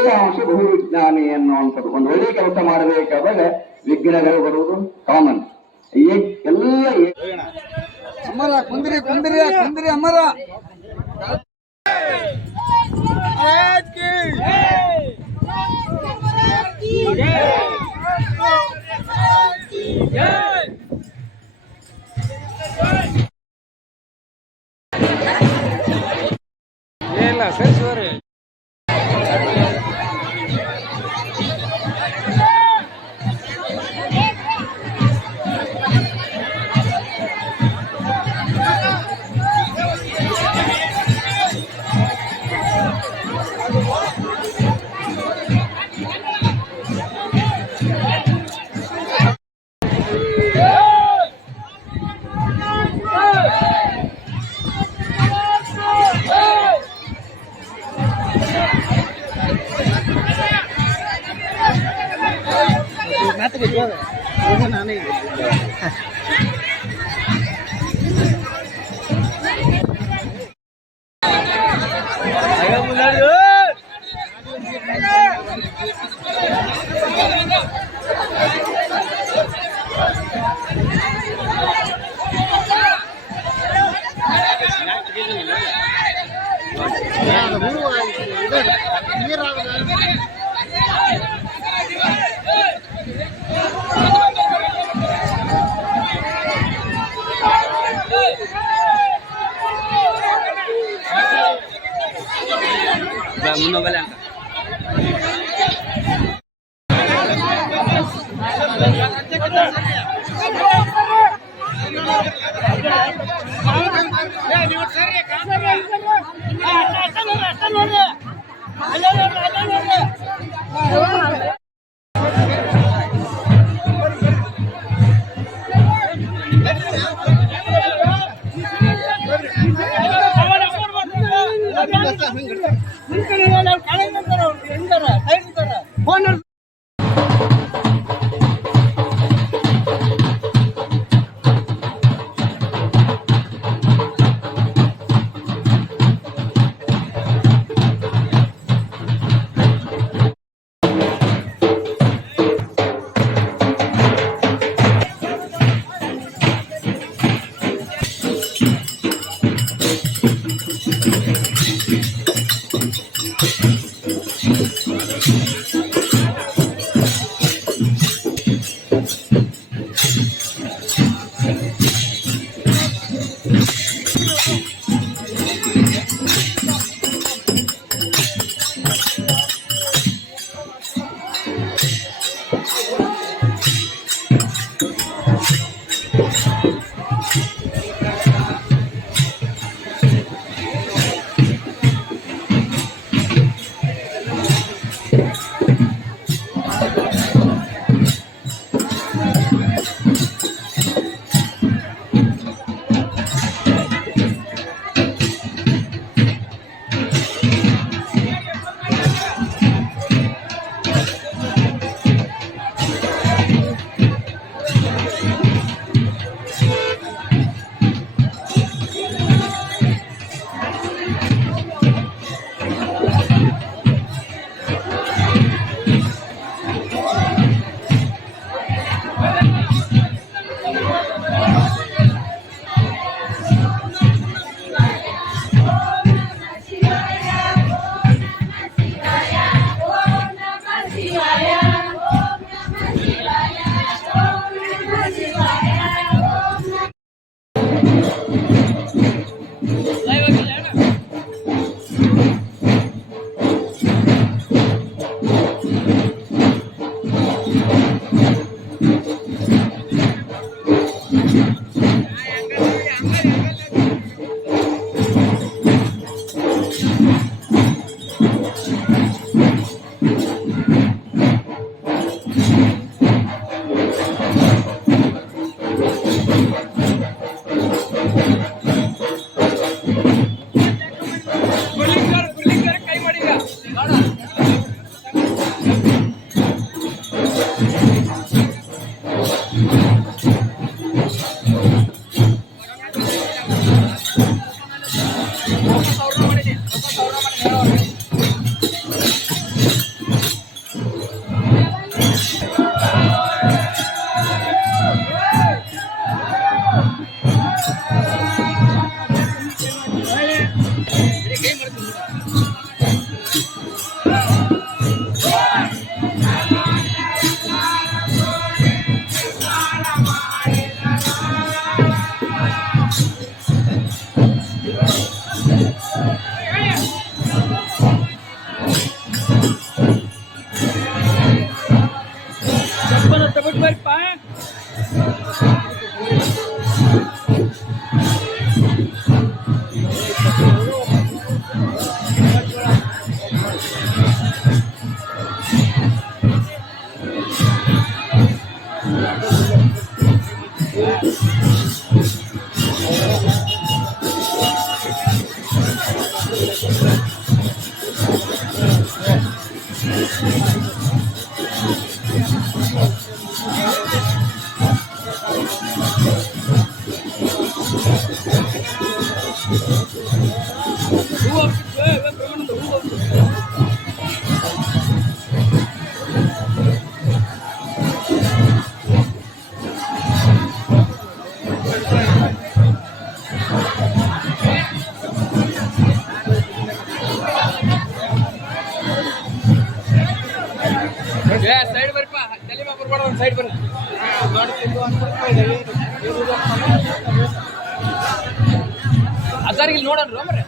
ಶ್ರೇಯಾಂಶ ಬಹುವಿಜ್ಞಾನಿ ಅನ್ನುವಂಥದ್ದು. ಒಂದು ಒಳ್ಳೆ ಕೆಲಸ ಮಾಡಬೇಕಾದಾಗ ವಿಘ್ನಗಳು ಬರುವುದು ಕಾಮನ್. ಎಲ್ಲ ಅಮರ ಕುಂದಿರಿ ಕುಂದಿರಿ ಕುಂದಿರಿ ಅಮರ ಇಲ್ಲ ಸರಿ ಸರಿ ನಾನೇ Uno blanca. ಸೈಡ್ ಬರ್ಪ ತಲೆ ಬರ್ಬಾರ್ದು ಒಂದು ಸೈಡ್ ಬರ್ರಿ ಅದಾರಿಗೆ ನೋಡೋಣ ಮರೆ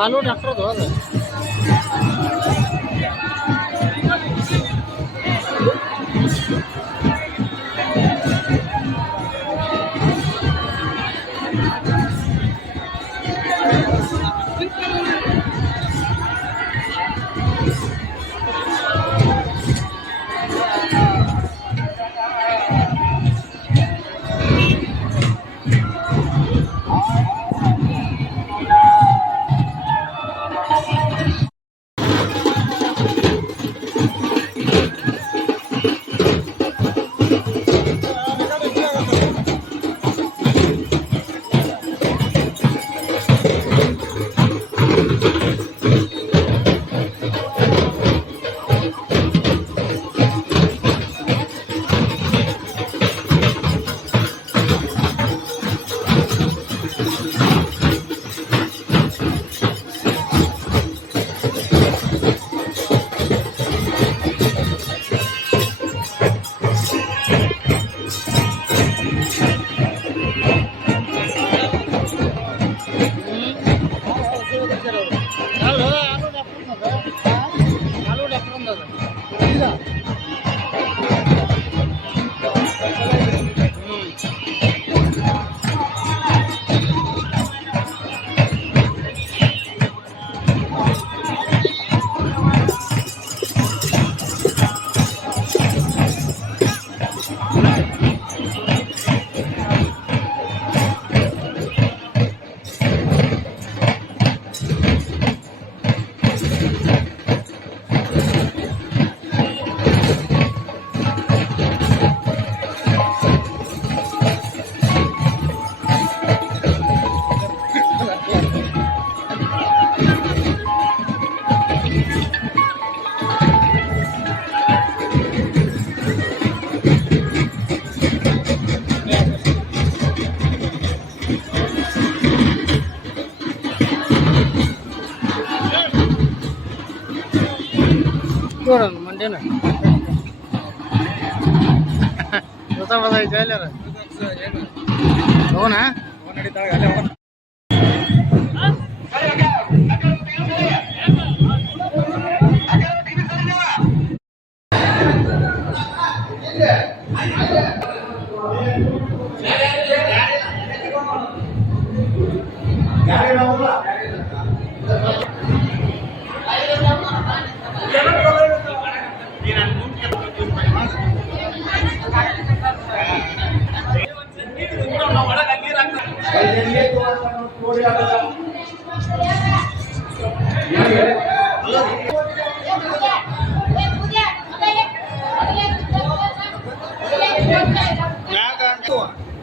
आलू डॉक्टर दो ನೋಡೋಣ ಮಂಡ್ಯನ ಗೊತ್ತಾಗೈತೆ ಎಲ್ಲಾರ ಹೋಗೋಣ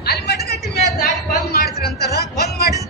ಅಲ್ಲಿ ಮಟಗಟ್ಟಿ ಮೇಲೆ ದಾರಿ ಬಂದ್ ಮಾಡ್ತೀರಿ ಅಂತಾರ ಬಂದ್ ಮಾಡಿದ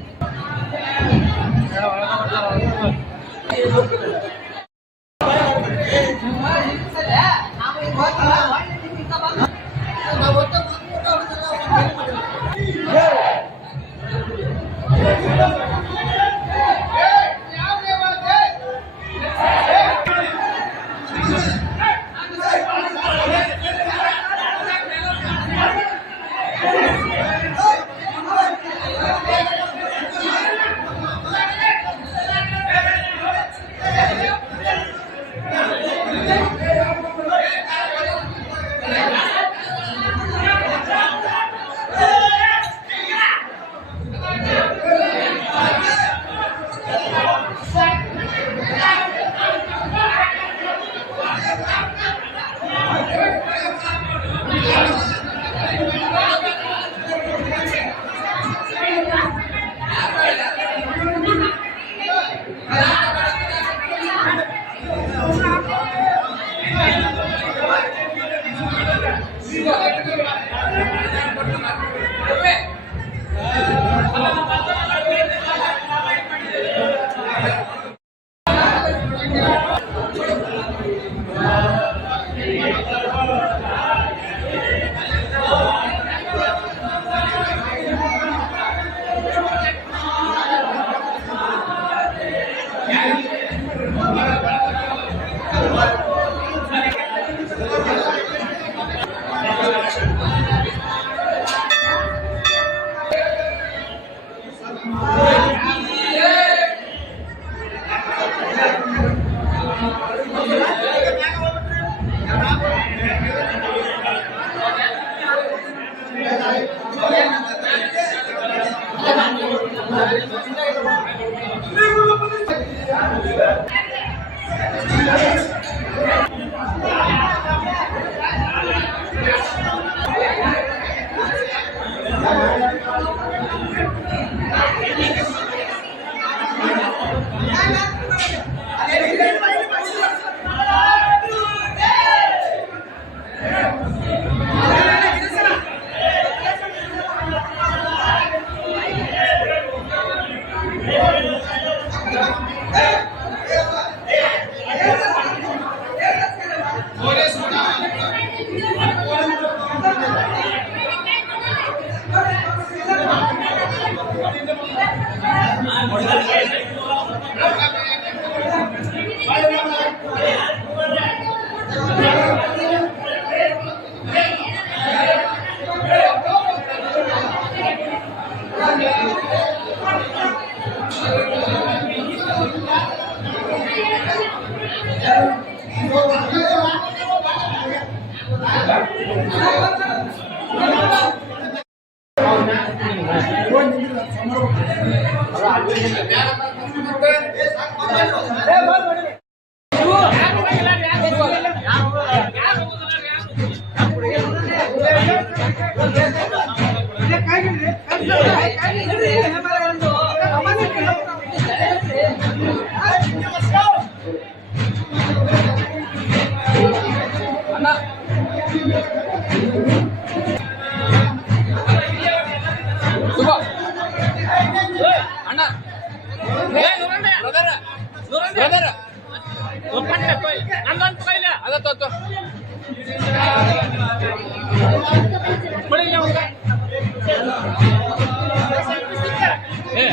Hey,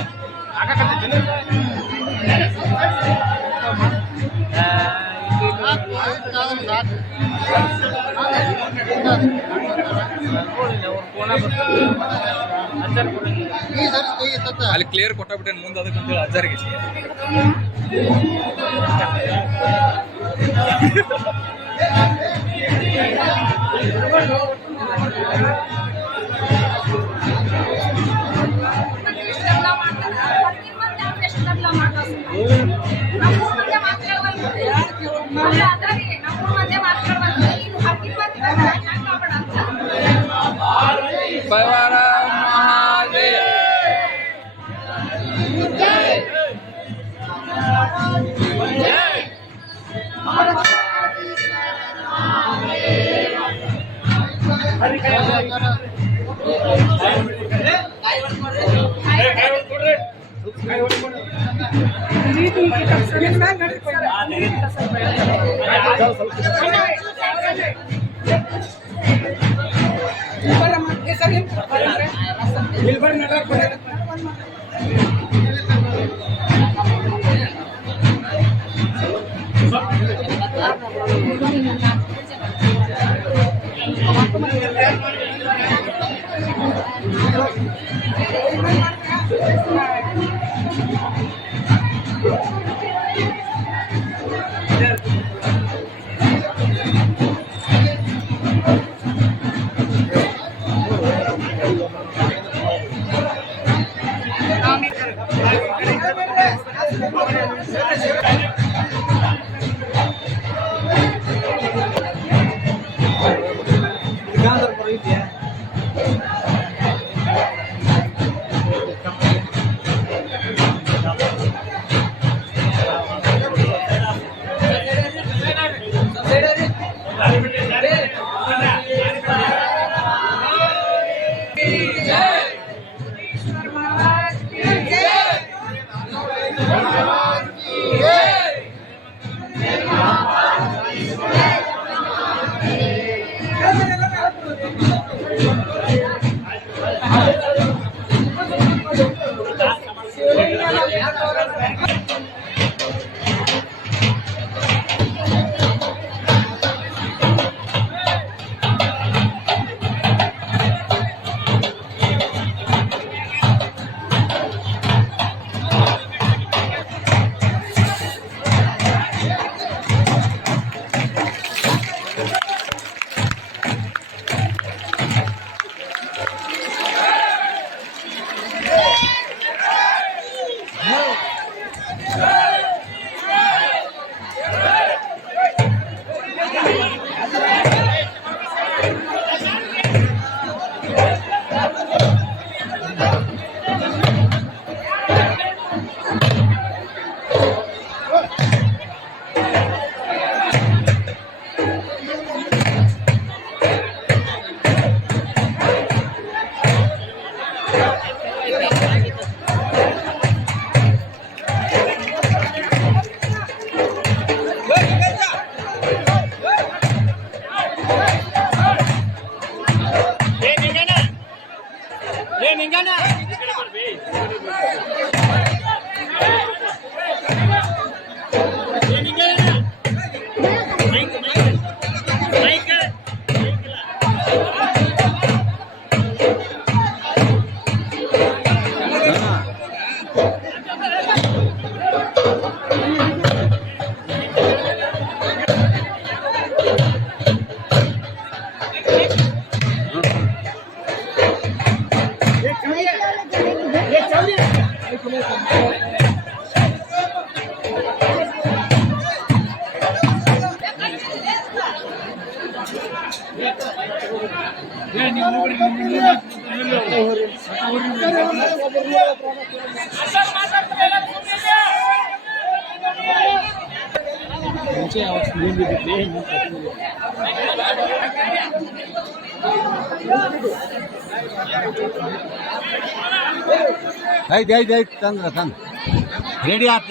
ಅಲ್ಲಿ ಕ್ಲಿಯರ್ ಕೊಟ್ಟಬಿಟ್ಟೆ ಮುಂದೆ ಅದಕ್ಕೆ ಅಂತೇಳಿ ಅಜ್ಜರಿಗೆ ಪವಾಡ ಮಹಾದೇವ ಐದು ತಂದ್ರ ತಂದ್ ರೆಡಿ ಆತ್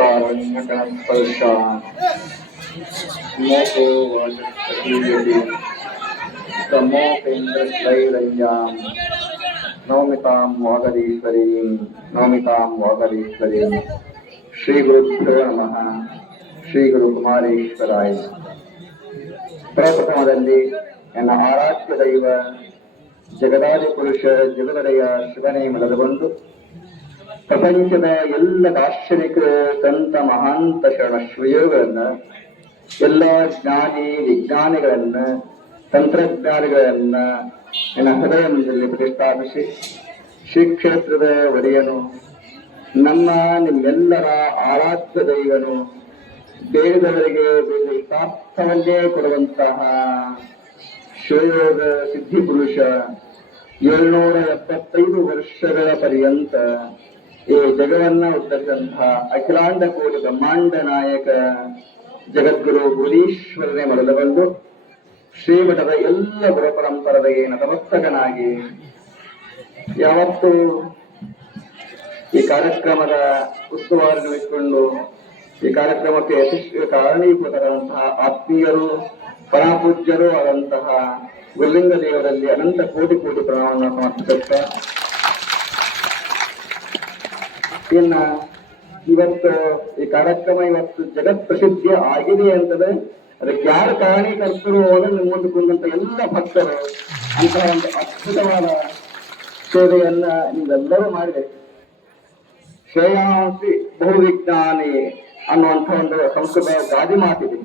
ಕಾರಣ್ಯಕಸ್ಪರ್ಶಾನ್ ಮೋಹೋ ವಾಚಸ್ಪತಿಯತಿ ಸಮೋಪೇಂದ್ರೈರಂಜಾಂ ನೌಮಿತಾಂ ವಾಗರೀಶ್ವರೀಂ ಶ್ರೀ ಗುರುಭ್ಯೋ ನಮಃ. ಶ್ರೀ ಗುರು ಕುಮಾರೇಶ್ವರಾಯ. ಪ್ರಪ್ರಥಮದಲ್ಲಿ ನನ್ನ ಆರಾಧ್ಯ ದೈವ ಜಗದಾದಿ ಪುರುಷ ಜಗದಡೆಯ ಶಿವನೇ ಮನದಗೊಂಡು ಪ್ರಪಂಚದ ಎಲ್ಲ ದಾರ್ಶನಿಕ ಸಂತ ಮಹಾಂತ ಶರಣ ಶ್ರೇಯೋಗಳನ್ನ, ಎಲ್ಲ ಜ್ಞಾನಿ ವಿಜ್ಞಾನಿಗಳನ್ನ, ತಂತ್ರಜ್ಞಾನಿಗಳನ್ನ ನನ್ನ ಹೃದಯದಲ್ಲಿ ಪ್ರತಿಷ್ಠಾಪಿಸಿ ಶ್ರೀ ಕ್ಷೇತ್ರದ ಒಡೆಯನು, ನಿಮ್ಮೆಲ್ಲರ ಆರಾಧ್ಯ ದೈವನು, ಬೇಡದವರಿಗೆ ಸಾರ್ಥವನ್ನೇ ಕೊಡುವಂತಹ ಶಿವಯೋಗ ಸಿದ್ಧಿ ಪುರುಷ, 775 ವರ್ಷಗಳ ಪರ್ಯಂತ ಈ ಜಗವನ್ನ ಉದ್ಧರಿಸಿದಂತಹ ಅಖಿಲಾಂಡ ಕೋಟಿ ಬ್ರಹ್ಮಾಂಡ ನಾಯಕ ಜಗದ್ಗುರು ಭುವನೇಶ್ವರನೇ ಮೊದಲುಗೊಂಡು ಶ್ರೀಮಠದ ಎಲ್ಲ ಗುರು ಪರಂಪರೆಗೆ ನತಮಸ್ತಕನಾಗಿ ಯಾವತ್ತು ಈ ಕಾರ್ಯಕ್ರಮದ ಉಸ್ತುವಾರಿ ವಹಿಸಿಕೊಂಡು ಈ ಕಾರ್ಯಕ್ರಮಕ್ಕೆ ಯಶಸ್ವಿ ಕಾರಣೀಭೂತರಾದಂತಹ ಆತ್ಮೀಯರು, ಪರಾಪೂಜ್ಯರು ಆದಂತಹ ಗುರುಲಿಂಗ ದೇವರಲ್ಲಿ ಅನಂತ ಕೋಟಿ ಕೋಟಿ ಪ್ರಣಾಮವನ್ನು ಸಮರ್ಪಿಸುತ್ತ, ಇನ್ನ ಇವತ್ತು ಈ ಕಾರ್ಯಕ್ರಮ ಇವತ್ತು ಜಗತ್ ಪ್ರಸಿದ್ಧಿ ಆಗಿದೆ ಅಂತಂದ್ರೆ ಅದಕ್ಕೆ ಯಾರು ಕಾರಣೀಕರ್ತರು ಅದನ್ನು ಮುಂದೆ ಕುಂದಂತ ಎಲ್ಲ ಭಕ್ತರು ಅಂತಹ ಒಂದು ಅದ್ಭುತವಾದ ಸೇವೆಯನ್ನ ನೀವೆಲ್ಲರೂ ಮಾಡಿದೆ. ಶ್ರೇಯಾಂಸಿ ಬಹುವಿಜ್ಞಾನಿ ಅನ್ನುವಂಥ ಒಂದು ಸಂಸ್ಕೃತ ಗಾದಿ ಮಾತಿದೆ.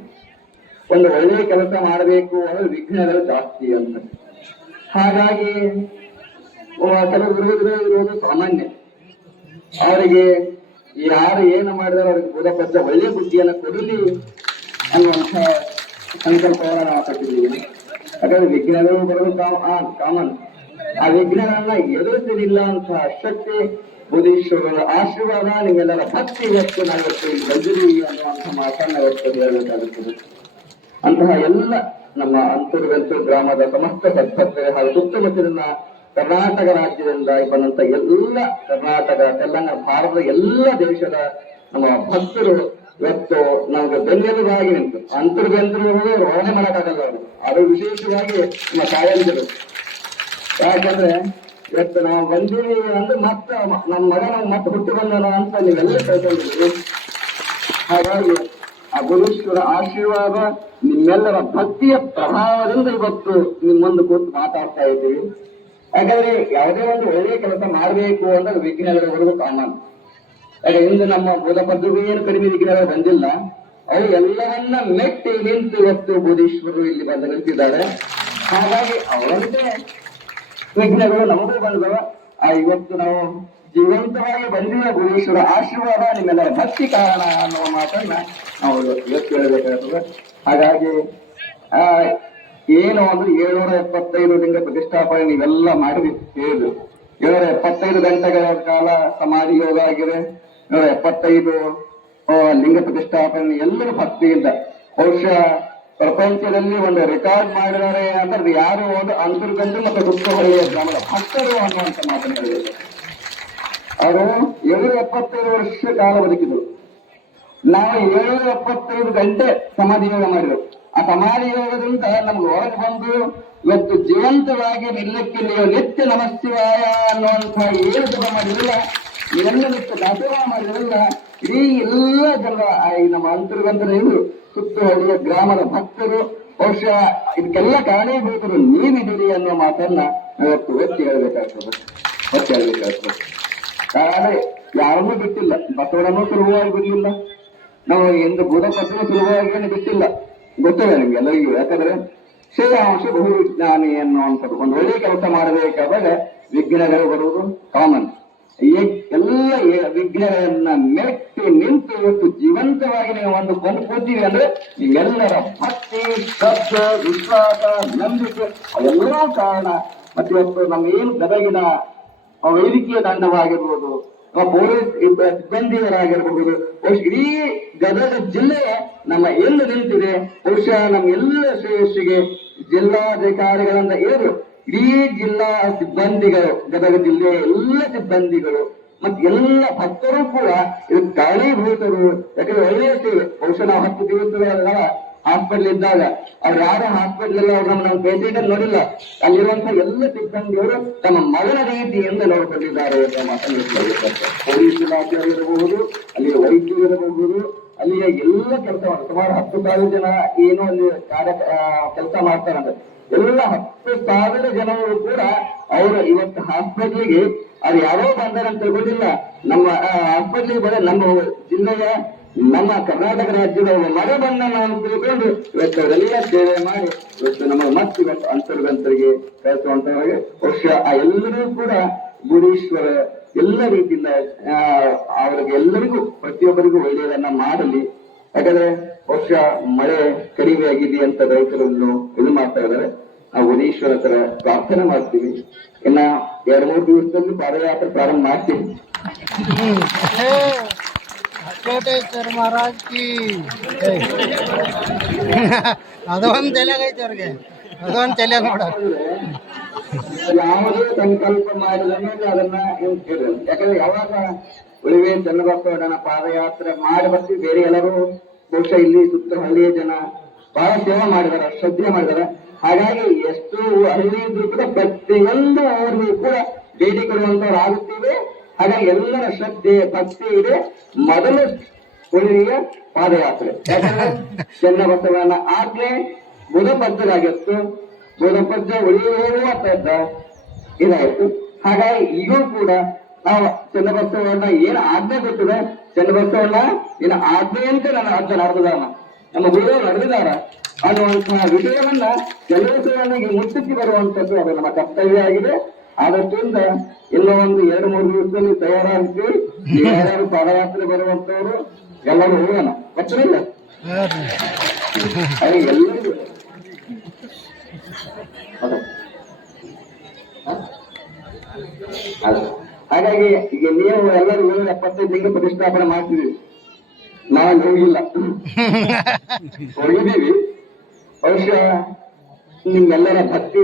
ಒಂದು ಒಳ್ಳೆಯ ಕೆಲಸ ಮಾಡಬೇಕು ಅಂದ್ರೆ ವಿಘ್ನಗಳು ಜಾಸ್ತಿ ಅಂತ. ಹಾಗಾಗಿ ಕೆಲವು ವಿರೋಧಗಳು ಇರುವುದು ಸಾಮಾನ್ಯ. ಅವರಿಗೆ ಯಾರು ಏನು ಮಾಡಿದಾರೋ ಅವ್ರಿಗೆ ಬೋಧಪದ್ದ ಒಳ್ಳೆಯ ಬುದ್ಧಿಯನ್ನು ಕೊಡಲಿ ಅನ್ನುವಂಥ ಸಂಕಲ್ಪವನ್ನು ನಾವು ಕೊಟ್ಟಿದ್ದೀವಿ. ಯಾಕಂದ್ರೆ ವಿಘ್ನಗಳು ಬರೋದು ಕಾಮನ್. ಆ ವಿಘ್ನಗಳನ್ನ ಎದುರಿಸಲಿಲ್ಲ ಅಂತ ಶಕ್ತಿ ಬುಧೀಶ್ವರನ ಆಶೀರ್ವಾದ, ನಿಮ್ಮೆಲ್ಲರ ಭಕ್ತಿ ಇವತ್ತು ನಾವಿವತ್ತು ಇಲ್ಲಿ ಬಂದಿದ್ದೀವಿ ಅನ್ನುವಂಥ ಮಾತನ್ನ ಇವತ್ತು ಹೇಳಬೇಕಾಗುತ್ತದೆ. ಅಂತಹ ಎಲ್ಲ ನಮ್ಮ ಅಂತರ್ಗಂತೂರು ಗ್ರಾಮದ ಸಮಸ್ತ ಸದ್ಭಕ್ತರು ಹಾಗೂ ಸುತ್ತಮುತ್ತಲಿನ ಕರ್ನಾಟಕ ರಾಜ್ಯದಿಂದ ಬಂದಂತ ಎಲ್ಲ ಕರ್ನಾಟಕ, ತೆಲಂಗಾಣ, ಭಾರತದ ಎಲ್ಲ ದೇಶದ ನಮ್ಮ ಭಕ್ತರು ಇವತ್ತು ನಮ್ಗೆ ಬೆನ್ನೆಲುಬಾಗಿ ನಿಂತು ಅಂತರ್ಗಂತರು ರವಾನೆ ಮಾಡೋಕ್ಕಾಗಲ್ಲ ಅವರು. ಅದು ವಿಶೇಷವಾಗಿ ನಮ್ಮ ತಾಯಂದಿರು. ಯಾಕಂದ್ರೆ ಇವತ್ತು ನಾವು ಬಂದೀವಿ ಅಂದ್ರೆ ಮತ್ತೆ ನಮ್ಮ ಮಗ ನಾವು ಮತ್ತೆ ಹುಟ್ಟು ಬಂದನ ಅಂತ ನೀವೆಲ್ಲ ತಿಳ್ಕೊಂಡಿದ್ದೀವಿ. ಹಾಗಾಗಿ ಆ ಗುರುಶ್ವರ ಆಶೀರ್ವಾದ, ನಿಮ್ಮೆಲ್ಲರ ಭಕ್ತಿಯ ಪ್ರಭಾವದಿಂದ ಇವತ್ತು ನಿಮ್ಮ ಮುಂದೆ ಕೂತು ಮಾತಾಡ್ತಾ ಇದ್ದೀವಿ. ಯಾಕಂದ್ರೆ ಯಾವುದೇ ಒಂದು ಒಳ್ಳೆಯ ಕೆಲಸ ಮಾಡಬೇಕು ಅಂದ್ರೆ ವಿಘ್ನಗಳು ಬರುವುದು ಕಾಮನ್. ಯಾಕಂದ್ರೆ ಇಂದು ನಮ್ಮ ಬೋಧ ಪದ್ಧತಿ ಏನು ಕಡಿಮೆ ವಿಘ್ನಗಳು ಬಂದಿಲ್ಲ. ಅವರು ಎಲ್ಲವನ್ನ ಮೆಟ್ಟಿ ನಿಂತು ಇವತ್ತು ಬೋಧೀಶ್ವರರು ಇಲ್ಲಿ ಬಂದು ನಿಂತಿದ್ದಾರೆ. ಹಾಗಾಗಿ ಅವರಂತೆ ವಿಘ್ನಗಳು ನಮಗೂ ಬಂದವ. ಇವತ್ತು ನಾವು ಜೀವಂತವಾಗಿ ಬಂದಿರುವ ಗುರುಶ್ವರ ಆಶೀರ್ವಾದ, ನಿಮ್ಮೆಲ್ಲರ ಭಕ್ತಿ ಕಾರಣ ಅನ್ನುವ ಮಾತನ್ನ ನಾವು ಇವತ್ತು ಹೇಳಬೇಕಾಗ್ತದೆ. ಹಾಗಾಗಿ ಏನು ಒಂದು 775 ಲಿಂಗ ಪ್ರತಿಷ್ಠಾಪನೆ ನೀವೆಲ್ಲ ಮಾಡಿ ಹೇಳಿದ್ರು. 775 ಗಂಟೆಗಳ ಕಾಲ ಸಮಾಧಿ ಯೋಗ ಆಗಿದೆ. 775 ಲಿಂಗ ಪ್ರತಿಷ್ಠಾಪನೆ ಎಲ್ಲರೂ ಭಕ್ತಿಯಿಂದ ಬಹುಶಃ ಪ್ರಪಂಚದಲ್ಲಿ ಒಂದು ರೆಕಾರ್ಡ್ ಮಾಡಿದ್ದಾರೆ ಅಂದ್ರೆ ಯಾರು ಒಂದು ಅಂತರ್ಗಂಡು ಮತ್ತು ದುಃಖಹಳ್ಳಿಯ ಗ್ರಾಮದ ಭಕ್ತರು ಅನ್ನುವಂಥ ಮಾತನ್ನು ಹೇಳಿದರು. ಅವರು 775 ವರ್ಷ ಕಾಲ ಬದುಕಿದ್ರು. ನಾವು 775 ಗಂಟೆ ಸಮಾಧಿ ಯೋಗ ಮಾಡಿದ್ರು. ಆ ಸಮಾಧಿ ಯೋಗದಿಂದ ನಮ್ಗೆ ಹೊರಗೆ ಬಂದು ಇವತ್ತು ಜೀವಂತವಾಗಿ ನಿಲ್ಲಕ್ಕೆ ನೀವು ನಿತ್ಯ ನಮಸ್ತಿವಾಯ ಅನ್ನುವಂಥ ಏನು ಜಪ ಮಾಡಿರಲಿಲ್ಲ, ಎಲ್ಲ ನಿತ್ಯ ದಾಸೋಹ ಮಾಡಿರಲಿಲ್ಲ. ಇಡೀ ಎಲ್ಲ ಜನರ ನಮ್ಮ ಅಂತರ್ಗಂತರ ಇವರು ಸುತ್ತುವಳಿಯ ಗ್ರಾಮದ ಭಕ್ತರು ಬಹುಶಃ ಇದಕ್ಕೆಲ್ಲ ಕಾರಣೀಭೂತರು ನೀವಿದ್ದೀರಿ ಅನ್ನೋ ಮಾತನ್ನ ನಾವಿವತ್ತು ಒತ್ತಿ ಹೇಳಬೇಕಾಗ್ತದೆ. ಕಾರಣ ಯಾರನ್ನೂ ಬಿಟ್ಟಿಲ್ಲ. ಬಸವಣ್ಣನೂ ಸುಲಭವಾಗಿ ಬಿಡಲಿಲ್ಲ. ನಾವು ಎಂದು ಬುಧಪಟ್ಟರು ಸುಲಭವಾಗಿ ಬಿಟ್ಟಿಲ್ಲ. ಗೊತ್ತಿಲ್ಲ ನಿಮ್ಗೆಲ್ಲರಿಗೂ. ಯಾಕಂದ್ರೆ ಶ್ರೇಯಾಂಶ ಬಹುವಿಜ್ಞಾನಿ ಅನ್ನುವಂಥದ್ದು ಒಂದು ಒಳ್ಳೆಯ ಕೆಲಸ ಮಾಡಬೇಕಾದಾಗ ವಿಘ್ನಗಳು ಬರುವುದು ಕಾಮನ್. ಎಲ್ಲ ವಿಘ್ನಗಳನ್ನ ಮೆಟ್ಟಿ ನಿಂತು ಇವತ್ತು ಜೀವಂತವಾಗಿ ನೀವು ಒಂದು ಕೊಂಡು ಕೂತೀವಿ ಅಂದ್ರೆ ನಿಮ್ಮೆಲ್ಲರ ಭಕ್ತಿ, ಶ್ರದ್ಧೆ, ವಿಶ್ವಾಸ, ನಂಬಿಕೆ ಅವೆಲ್ಲರೂ ಕಾರಣ. ಮತ್ತೆ ಇವತ್ತು ನಮ್ಮ ಏನು ಗದಗಿನ ವೈದ್ಯಕೀಯ ತಂಡವಾಗಿರ್ಬೋದು, ಪೊಲೀಸ್ ಸಿಬ್ಬಂದಿಗಳಾಗಿರಬಹುದು, ಇಡೀ ಗದಗ ಜಿಲ್ಲೆ ನಮ್ಮ ಎಲ್ಲ ನಿಂತಿದೆ. ಬಹುಶಃ ನಮ್ಮ ಎಲ್ಲ ಶ್ರೇಯಸ್ಸಿಗೆ ಜಿಲ್ಲಾಧಿಕಾರಿಗಳಿಂದ ಏನು ಇಡೀ ಜಿಲ್ಲಾ ಸಿಬ್ಬಂದಿಗಳು, ಗದಗ ಜಿಲ್ಲೆಯ ಎಲ್ಲ ಸಿಬ್ಬಂದಿಗಳು ಮತ್ತೆ ಎಲ್ಲ ಭಕ್ತರು ಕೂಡ ಇದು ಕಾರಣೀಭೂತರು. ಯಾಕಂದ್ರೆ ಒಳ್ಳೆಯ ಸೇವೆ. ಬಹುಶಃ ನಾವು 10 ದಿವಸಗಳ ಹಾಸ್ಪಿಟ್ಲ್ ಇದ್ದಾಗ ಅವ್ರು ಯಾರು ಹಾಸ್ಪಿಟ್ಲ್ ಎಲ್ಲ ಅವ್ರು ನಮ್ಮ ಪೇಷಂಟ್ ಅಲ್ಲಿ ನೋಡಿಲ್ಲ. ಅಲ್ಲಿರುವಂತಹ ಎಲ್ಲ ಸಿಬ್ಬಂದಿಯವರು ತಮ್ಮ ಮಗನ ರೀತಿಯಿಂದ ನೋಡಿಕೊಂಡಿದ್ದಾರೆ ಅಂತ ಮಾತನ್ನು ಪೊಲೀಸ್ ಇಲಾಖೆ ಇರಬಹುದು, ಅಲ್ಲಿಯ ವೈದ್ಯರು ಇರಬಹುದು, ಅಲ್ಲಿಯ ಎಲ್ಲ ಕೆಲಸ ಸುಮಾರು 10,000 ಜನ ಏನು ಅಲ್ಲಿ ಕೆಲಸ ಮಾಡ್ತಾರಂದ್ರೆ ಎಲ್ಲ 10,000 ಜನರು ಕೂಡ ಅವರು ಇವತ್ತು ಹಾಸ್ಪಿಟ್ಲಿಗೆ ಅವ್ರು ಯಾರೋ ಬಂದಾರ ಅಂತ ತಿಳ್ಕೊಂಡಿಲ್ಲ. ನಮ್ಮ ಹಾಸ್ಪಿಟ್ಲಿಗೆ ಬರೋ ನಮ್ಮ ಜಿಲ್ಲೆಯ ನಮ್ಮ ಕರ್ನಾಟಕ ರಾಜ್ಯದ ಮಗ ಬಂದನ ಅಂತ ತಿಳ್ಕೊಂಡು ಇವತ್ತು ಅವರೆಲ್ಲ ಸೇವೆ ಮಾಡಿ ಇವತ್ತು ನಮ್ಮ ಮತ್ತೆ ಇವತ್ತು ಅಂತರ್ಗಂತರಿಗೆ ಕೆಲಸ ಹೊಂಟವರಿಗೆ ಬಹುಶಃ ಆ ಎಲ್ಲರೂ ಕೂಡ ಗುರೀಶ್ವರ ಎಲ್ಲ ರೀತಿಯಿಂದ ಅವ್ರಿಗೆ ಎಲ್ಲರಿಗೂ ಪ್ರತಿಯೊಬ್ಬರಿಗೂ ಒಳ್ಳೆಯದನ್ನ ಮಾಡಲಿ. ಯಾಕಂದ್ರೆ ಬಹುಶಃ ಮಳೆ ಕಡಿಮೆ ಆಗಿದೆ ಅಂತ ರೈತರನ್ನು ಇದು ಮಾಡ್ತಾ ಇದ್ದಾರೆ. ನಾವು ಗುರೀಶ್ವರ ಹತ್ರ ಪ್ರಾರ್ಥನೆ ಮಾಡ್ತೀವಿ. ಇನ್ನ 2-3 ದಿವಸದಲ್ಲಿ ಪಾದಯಾತ್ರೆ ಪ್ರಾರಂಭ ಮಾಡ್ತೀವಿ. ಕೋಟೇಶ್ವರ ಮಹಾರಾಜ್ ಕಿ ಅದೊಂದು ತಲೆಗೈತೆ ಅವ್ರಿಗೆ, ಅದೊಂದು ತಲೆ ನೋಡ. ಯಾವುದೇ ಸಂಕಲ್ಪ ಮಾಡಿದ್ರೆ ಅದನ್ನ ಹೇಳ್ತಾರೆ. ಯಾಕಂದ್ರೆ ಯಾವಾಗ ಉಳಿವೆ ಚನ್ನಬಸವಣ್ಣನ ಪಾದಯಾತ್ರೆ ಮಾಡಿ ಬರ್ತೀವಿ, ಬೇರೆ ಎಲ್ಲರೂ ಬಹುಶಃ ಇಲ್ಲಿ ಸುತ್ತ ಹಳ್ಳಿಯ ಜನ ಬಹಳ ಸೇವೆ ಮಾಡಿದಾರೆ, ಶ್ರದ್ಧೆ ಮಾಡಿದಾರೆ. ಹಾಗಾಗಿ ಎಷ್ಟು ಹಳ್ಳಿ ಇದ್ರು ಕೂಡ ಪ್ರತಿಯೊಂದು ಊರಿಗೂ ಕೂಡ ಭೇಟಿ ಕೊಡುವಂತವ್ರು ಆಗುತ್ತೀವಿ. ಹಾಗಾಗಿ ಎಲ್ಲರ ಶ್ರದ್ಧೆ ಭಕ್ತಿ ಇದೆ. ಮೊದಲು ಉಳಿವಿಯ ಪಾದಯಾತ್ರೆ ಯಾಕಂದ್ರೆ ಚನ್ನಬಸವಣ್ಣನ ಆಜ್ಞೆ ಬುಧಪಜ್ಜರಾಗಿತ್ತು. ಬುಧಪಜ್ಜ ಉಳಿವಿ ಹೋಗುವಂತದ್ದ ಇದಾಯ್ತು. ಹಾಗಾಗಿ ಈಗೂ ಕೂಡ ನಾವು ಚನ್ನಬಸವಣ್ಣ ಏನ್ ಆಜ್ಞೆ ಕೊಟ್ಟಿದೆ, ಚನ್ನಬಸವಣ್ಣ ಏನ ಆಜ್ಞೆಯಂತೆ ನನ್ನ ಅಜ್ಜ ನಡೆದಾನ, ನಮ್ಮ ಗುರುಗಳು ನಡೆದಿದ್ದಾರ ಅನ್ನುವಂತಹ ವಿಷಯವನ್ನ ಚನ್ನಬಸವಣ್ಣಗೆ ಮುಟ್ಟಿಸಿ ಬರುವಂತದ್ದು ಅದು ನಮ್ಮ ಕರ್ತವ್ಯ ಆಗಿದೆ. ಆದಷ್ಟಿಂದ ಇನ್ನೂ ಒಂದು 2-3 ದಿವಸದಲ್ಲಿ ತಯಾರಾಗ್ತೀವಿ. ಯಾರ್ಯಾರು ಪಾದಯಾತ್ರೆ ಬರುವಂತವ್ರು ಎಲ್ಲರೂ ಹೋಗೋಣ, ಗೊತ್ತಿಲ್ಲ ಎಲ್ಲರಿಗೂ ಹಾಗಾಗಿ ಈಗ ನೀವು ಎಲ್ಲರೂ 75 ಲಿಂಗ ಪ್ರತಿಷ್ಠಾಪನೆ ಮಾಡ್ತೀವಿ, ನಾವು ಹೋಗಿಲ್ಲ, ಹೋಗಿದ್ದೀವಿ. ಬಹುಶಃ ನಿಮ್ಗೆಲ್ಲರ ಭಕ್ತಿ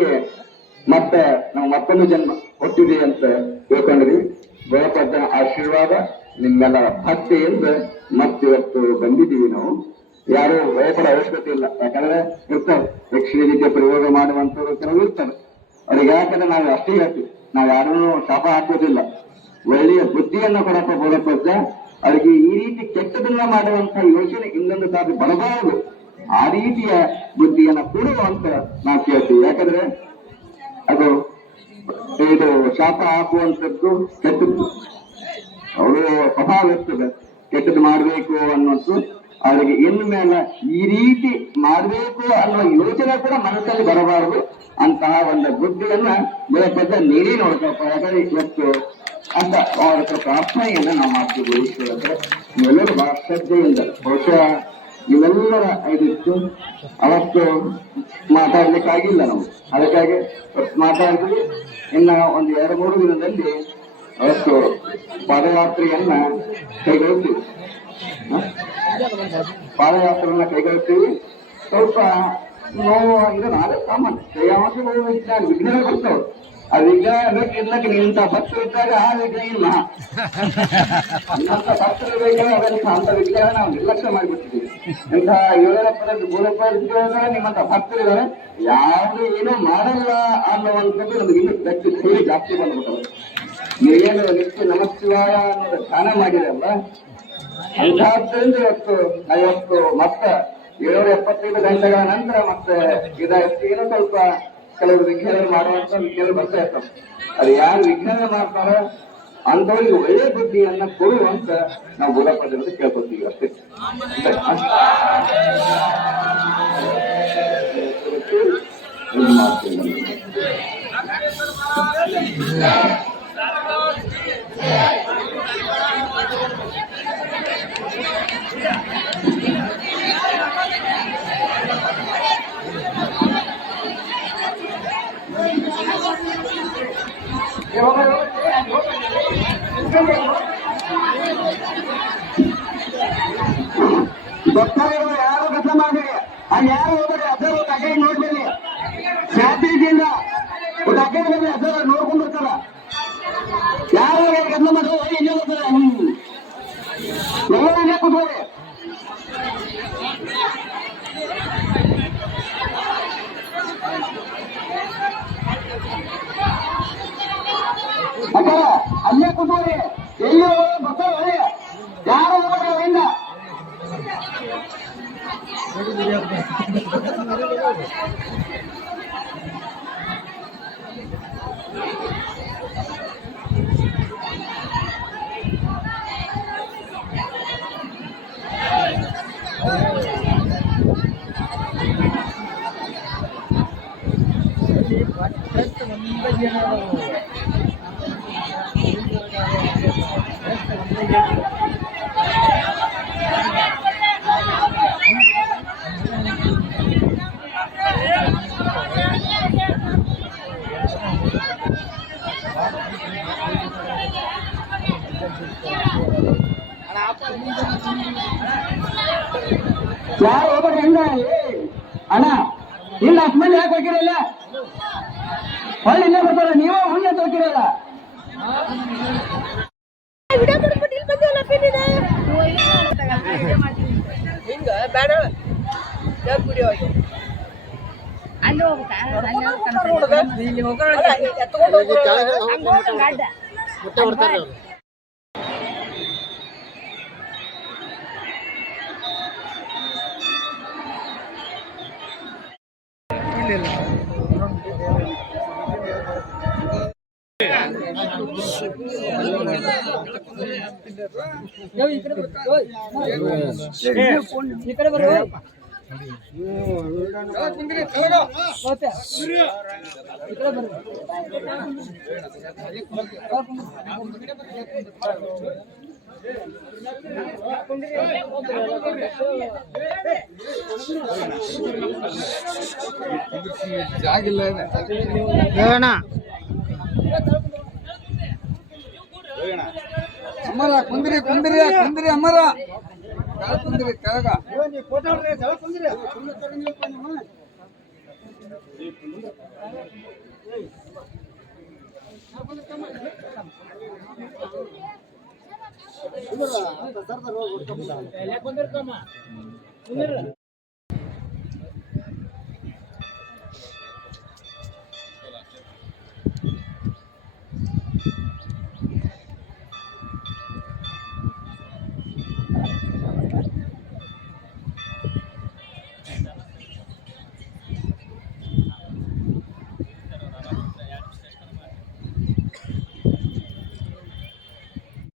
ಮತ್ತೆ ನಾವು ಮತ್ತೊಂದು ಜನ್ಮ ಕೊಟ್ಟಿದೆ ಅಂತ ತಿಳ್ಕೊಂಡ್ರಿ. ಗೋಳಪದ್ದನ ಆಶೀರ್ವಾದ ನಿಮ್ಮೆಲ್ಲರ ಭಕ್ತಿಯಿಂದ ಮತ್ತಿವತ್ತು ಬಂದಿದ್ದೀವಿ. ನಾವು ಯಾರು ಭಯಪಡೋ ಅವಶ್ಯಕತೆ ಇಲ್ಲ. ಯಾಕಂದ್ರೆ ಇರ್ತಾರೆ ಯಕ್ಷಿಣಿ ರೀತಿಯ ಪ್ರಯೋಗ ಮಾಡುವಂತವ್ರು ಕೆಲವು ಇರ್ತಾರೆ. ಅವ್ರಿಗೆ ಯಾಕಂದ್ರೆ ನಾವು ಅಷ್ಟೇ ಹೇಳ್ತೀವಿ, ನಾವು ಯಾರನ್ನೂ ಶಾಪ ಹಾಕೋದಿಲ್ಲ. ಒಳ್ಳೆಯ ಬುದ್ಧಿಯನ್ನ ಕೊಡಪ್ಪ ಗೋಳಪದ್ದ, ಅವರಿಗೆ ಈ ರೀತಿ ಕೆಟ್ಟದನ್ನ ಮಾಡುವಂತಹ ಯೋಚನೆ ಇನ್ನೊಂದು ಸಾರಿ ಬರಬಾರದು. ಆ ರೀತಿಯ ಬುದ್ಧಿಯನ್ನ ಕೊಡುವ ಅಂತ ನಾವು ಕೇಳ್ತೀವಿ. ಯಾಕಂದ್ರೆ ಅದು ಇದು ಶಾಪ ಹಾಕುವಂಥದ್ದು ಕೆಟ್ಟದ್ದು. ಅವರು ಸ್ವಭಾವ ಇರ್ತದೆ ಕೆಟ್ಟದ್ದು ಮಾಡಬೇಕು ಅನ್ನೋದು. ಅವರಿಗೆ ಇನ್ನು ಮೇಲೆ ಈ ರೀತಿ ಮಾಡಬೇಕು ಅನ್ನೋ ಯೋಚನೆ ಕೂಡ ಮನಸ್ಸಲ್ಲಿ ಬರಬಾರದು. ಅಂತಹ ಒಂದು ಬುದ್ಧಿಯನ್ನ ಗೋಳಪದ್ದ ನೀರೇ ನೋಡ್ತಪ್ಪ. ಯಾಕಂದ್ರೆ ಇವತ್ತು ಅಂತ ಅವರ ಪ್ರಾರ್ಥನೆಯನ್ನ ನಾವು ಮಾಡ್ತೀವಿ ಈಶ್ವರ ಹತ್ರ. ನೀವೆಲ್ಲರೂ ಬಹಳ ಶ್ರದ್ಧೆಯಿಂದ ಬಹುಶಃ ಇವೆಲ್ಲರ ಇದಿತ್ತು. ಅವತ್ತು ಮಾತಾಡ್ಲಿಕ್ಕಾಗಿಲ್ಲ ನಾವು, ಅದಕ್ಕಾಗಿ ಮಾತಾಡಿದ್ವಿ. ಇನ್ನ ಒಂದು 2-3 ದಿನದಲ್ಲಿ ಅವತ್ತು ಪಾದಯಾತ್ರೆಯನ್ನ ಕೈಗೊಳ್ತೀವಿ. ಪಾದಯಾತ್ರೆಯನ್ನ ಕೈಗೊಳ್ತೀವಿ. ಸ್ವಲ್ಪ ನೋವು ಇದು ನಾಳೆ ಸಾಮಾನ್ಯ ಯಾವಾಗ ವಿಘ್ನ ಬರ್ತಾವೆ. ಆ ವಿಘ್ನ ಇರ್ಲಕ್ಕೆ ಇಂಥ ಭಕ್ತರು ಇದ್ದಾಗ ಆ ವಿಘ್ನ ಇಲ್ಲ. ಇಂಥ ಭಕ್ತರು ಬೇಕಾದ್ರೆ ಅದನ್ನ ಅಂತ ವಿಘ್ನ ನಾವು ನಿರ್ಲಕ್ಷ್ಯ ಮಾಡಿಬಿಡ್ತೀವಿ. ಇಂಥ 7 ಗೋಳಪದ್ದ ನಿಮ್ಮಂತ ಭಕ್ತರಿದ್ದಾರೆ, ಯಾವುದು ಏನೂ ಮಾಡಲ್ಲ ಅನ್ನುವಂಥದ್ದು ನಮ್ಗೆ ಇನ್ನೂ ವ್ಯಕ್ತಿ ಸೇರಿ ಜಾಸ್ತಿ ಬಂದ್ಬಿಟ್ಟವೆ. ನೀವೇನು ನಿತ್ಯ ನಮಸ್ಕಾರ ಅನ್ನೋದು ಧ್ಯಾನ ಮಾಡಿರಲ್ಲ, ಅಂಥದ್ರಿಂದ ಇವತ್ತು ಮತ್ತೆ 775 ಗಂಟೆಗಳ ನಂತರ ಮತ್ತೆ ಇದಾಯ್ತು. ಏನೋ ಸ್ವಲ್ಪ ಕೆಲವರು ವಿಜ್ಞಾನ ಮಾಡುವಂತ ವಿಜ್ಞಾನ ಬರ್ತಾ ಇರ್ತಾರೆ. ಅದು ಯಾರು ವಿಜ್ಞಾನ ಮಾಡ್ತಾರೋ ಅಂಥವ್ರಿಗೆ ಒಳ್ಳೆ ಬುದ್ಧಿಯನ್ನ ಕೊಡುವಂತ ನಾವು ಗೋಳಪದ್ದ ಕೇಳ್ಕೊತೀವಿ ಅಷ್ಟೇ. ಗೊತ್ತಾಗಿರೋ ಯಾರು ಕೆಲಸ ಮಾಡಿ ಅಲ್ಲಿ ಯಾರು ಹೋಗ್ಬೇಡಿ, ಅಸರ್ ಒಂದು ಅಡ್ಡೆ ನೋಡ್ಬೇಡಿ. ಶಾಂತಿಯಿಂದ ಒಂದು ಅಡ್ಡೆ ಅಸರ್ ನೋಡ್ಕೊಂಡಿರ್ತಾರ. ಯಾರು ಕೆಲಸ ಮಾಡೋದು ಅಕ್ಕ ಅಲ್ಲೇ ಕೂತ್ಕೊಳ್ಳಿ, ಎಲ್ಲಿ ಗೊತ್ತಾಗ ಯಾರು ಹೋಗ್ಬೇಡ ಯಾರು ಹೋಗ್ಬೇಡ ಹೆಂಗ ಅಣ್ಣ ಇಲ್ಲ ಅಷ್ಟು ಮಂದಿ ಯಾಕೆ ಹೋಗಿರಲ್ಲ ಹೊಳ್ಳಿ ಇಲ್ಲೇ ಬರ್ತಾರ ನೀವು ಹುಣ್ಣೆ ಅಂತ ಹೋಗಿರಲ್ಲ ಹಿಂಗ ಬೇಡ ಕುಡಿಯೋ ಅಲ್ಲಿ ಹೋಗ್ತಾರೆ ಈ ಕಡೆ ಬರೋ ಕುಂದ್ರಿ ಜಾಗಿಲ್ಲ ಅಮ್ಮರ ಕುಂದ್ರಿ ಕುಂದ್ರಿ ಕುಂದ್ರಿ ಅಮ್ಮರ ಕುಂದ್ರಿ ಕೆಳಗ